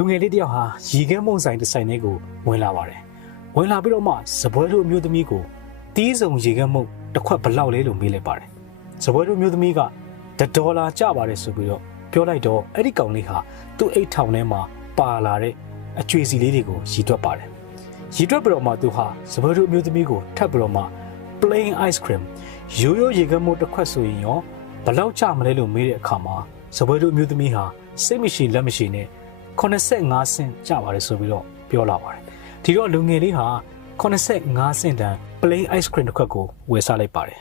လူငယ်လေးတယောက်ဟာရေခဲမုံဆိုင်တစ်ဆိုင်လေးကိုဝင်လာပါတယ်ဝင်လာပြီးတော့မှစပွဲတို့အမျိုးသမီးကိုတီးစုံရေခဲမုံတစ်ခွက်ဘလောက်လဲလို့မေးလိုက်ပါတယ်စပွဲတို့အမျိုးသမီးက$ကျပါတယ်ဆိုပြီးတော့ပြောလိုက်တော့အဲ့ဒီကောင်လေးဟာသူ့အိတ်ထောင်ထဲမှာပါလာတဲ့အကျွေစီလေးတွေကိုရည်တွက်ပါတယ်ရည်တွက်ပြီးတော့မှသူဟာစပွဲတို့အမျိုးသမီးကိုထပ်ပြီးတော့မှ plain ice cream ရိုးရိုးရေခဲမုံတစ်ခွက်ဆိုရင်ရောဘလောက်ကျမလဲလို့မေးတဲ့အခါမှာစပွဲတို့အမျိုးသမီးဟာစိတ်မရှိလက်မရှိနဲ့85 cent ကျပါတယ်ဆိုပြီးတော့ပြောလာပါတယ်ဒီတော့လူငယ်လေးဟာ85 cent တန် plain ice cream တစ်ခွက်ကိုဝယ်စားလိုက်ပါတယ်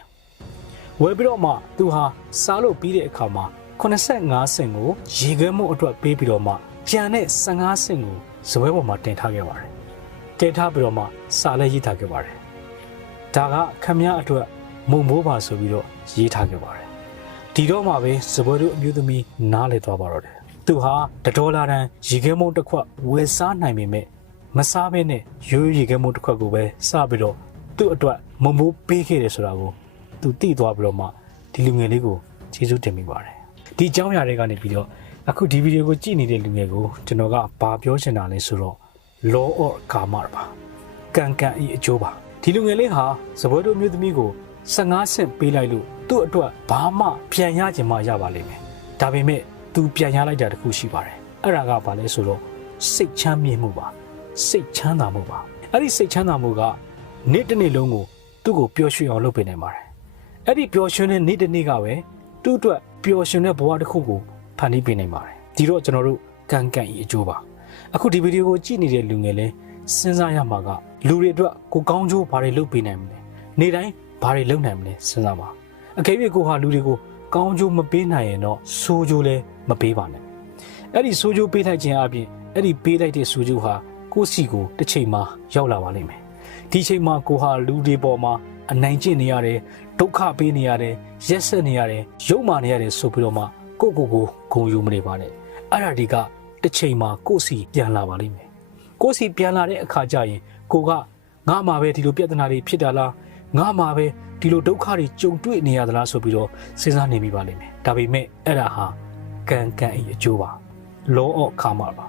ဝယ်ပြီးတော့မှသူဟာစားလို့ပြီးတဲ့အခါမှာ85 cent ကိုရေခဲမုံအတွက်ပေးပြီးတော့မှကျန်တဲ့15 cent ကိုဇပွဲပေါ်မှာတင်ထားခဲ့ပါတယ်တင်ထားပြီးတော့မှစားလဲရေးထားခဲ့ပါတယ်ဒါကခမည်းအတွက်မုံမိုးပါဆိုပြီးတော့ရေးထားခဲ့ပါတယ်ဒီတော့မှပဲဇပွဲတို့အမျိုးသမီးနားလည်သွားပါတော့တယ်သူဟာ$တန်ရေခဲမုံတစ်ခွက်ဝယ်စားနိုင်ပေမဲ့မစားဘဲနဲ့ရိုးရိုးရေခဲမုံတစ်ခွက်ကိုပဲစားပြီးတော့သူ့အတွက်မုံမိုးပေးခဲ့တယ်ဆိုတာကိုသူသိသွားပြီးတော့မှဒီလူငယ်လေးကိုကျေးဇူးတင်မိပါတယ်ဒီအကြောင်းအရာတွေကနေပြီးတော့အခုဒီဗီဒီယိုကိုကြည့်နေတဲ့လူငယ်ကိုကျွန်တော်ကဘာပြောချင်တာလဲဆိုတော့ law of karma ပါကံကံဤအကျိုးပါဒီလူငယ်လေးဟာစပွဲတို့မျိုးသမီးကို15 centပေးလိုက်လို့သူ့အတွက်ဘာမှပြန်ရချင်မှရပါလိမ့်မယ်ဒါပေမဲ့သူပြန်ရလိုက်တာတခုရှိပါတယ်အဲ့ဒါကဘာလဲဆိုတော့စိတ်ချမ်းမြေ့မှုပါစိတ်ချမ်းသာမှုပါအဲ့ဒီစိတ်ချမ်းသာမှုကနေ့တစ်နေ့လုံးကိုသူ့ကိုပျော်ရွှင်အောင်လုပ်ပေးနိုင်ပါတယ်အဲ့ဒီပျော်ရွှင်တဲ့နေ့တစ်နေ့ကပဲသူ့အတွက်ပျော်ရွှင်တဲ့ဘဝတစ်ခုကိုဖန်တီးပေးနိုင်ပါတယ်ဒီတော့ကျွန်တော်တို့ကံကံဤအကျိုးပါအခုဒီဗီဒီယိုကိုကြည့်နေတဲ့လူငယ်လေးစဉ်းစားရမှာကလူတွေအတွက်ကိုကောင်းကျိုးဘာတွေလုပ်ပေးနိုင်မလဲနေ့တိုင်းဘာတွေလုပ်နိုင်မလဲစဉ်းစားပါအကယ်၍ကိုဟာလူတွေကိုကောင်းကျိုးမပေးနိုင်ရင်တော့ဆိုးကျိုးလည်းမပေးပါနဲ့အဲ့ဒီဆိုးကျိုးပေးလိုက်ခြင်းအပြင်အဲ့ဒီပေးလိုက်တဲ့ဆိုးကျိုးဟာကိုယ့်စီကိုတစ်ချိန်မှာရောက်လာပါလိမ့်မယ်ဒီချိန်မှာကိုဟာလူတွေပေါ်မှာအနိုင်ကျင့်နေရတယ်ဒုက္ခပေးနေရတယ်ရက်ဆက်နေရတယ်ရုပ်မာနေရတယ်ဆိုပြီးတော့မှကိုဂုံယူမနေပါနဲ့အဲ့ဒါဒီကတစ်ချိန်မှာကိုယ့်စီပြန်လာပါလိမ့်မယ်ကိုယ့်စီပြန်လာတဲ့အခါကျရင်ကိုကငါမှပဲဒီလိုပြဿနာတွေဖြစ်တာလားငါမှပဲဒီလိုဒုက္ခတွေကြုံတွေ့နေရသလားဆိုပြီးတော့စဉ်းစားနေမိပါလိမ့်မယ်ဒါပေမဲ့အဲ့ဒါဟာကံကံဤအကျိုးပါ law of karma ပါ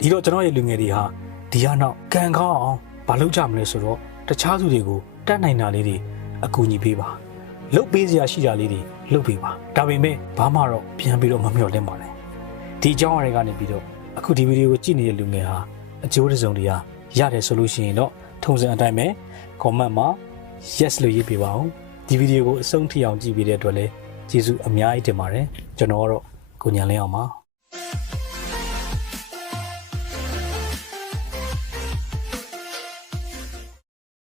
ဒီတော့ကျွန်တော်ရဲ့လူငယ်တွေဟာဒီဟာနောက်ကံကောင်းအောင်မလုပ်ကြမလဲဆိုတော့တခြားသူတွေကိုတတ်နိုင်တာလေးတွေအကူအညီပေးပါလုပ်ပေးစရာရှိတာလေးတွေလုပ်ပေးပါဒါပေမဲ့ဘာမှတော့ပြန်ပြီးတော့မမျှော်လင့်ပါနဲ့ဒီအကြောင်းအရာတွေကနေပြီးတော့အခုဒီဗီဒီယိုကိုကြည့်နေတဲ့လူငယ်ဟာအကျိုးတစုံတရာရတယ်ဆိုလို့ရှိရင်တော့ထုံစံအတိုင်းပဲ comment မှာ yes လို့ရေးပေးပါဦးဒီဗီဒီယိုကိုအဆုံးထိအောင်ကြည့်ပေးတဲ့အတွက်လည်းကျေးဇူးအများကြီးတင်ပါတယ်ကျွန်တော်ကတော့ကိုညာလင်းအောင်ပါ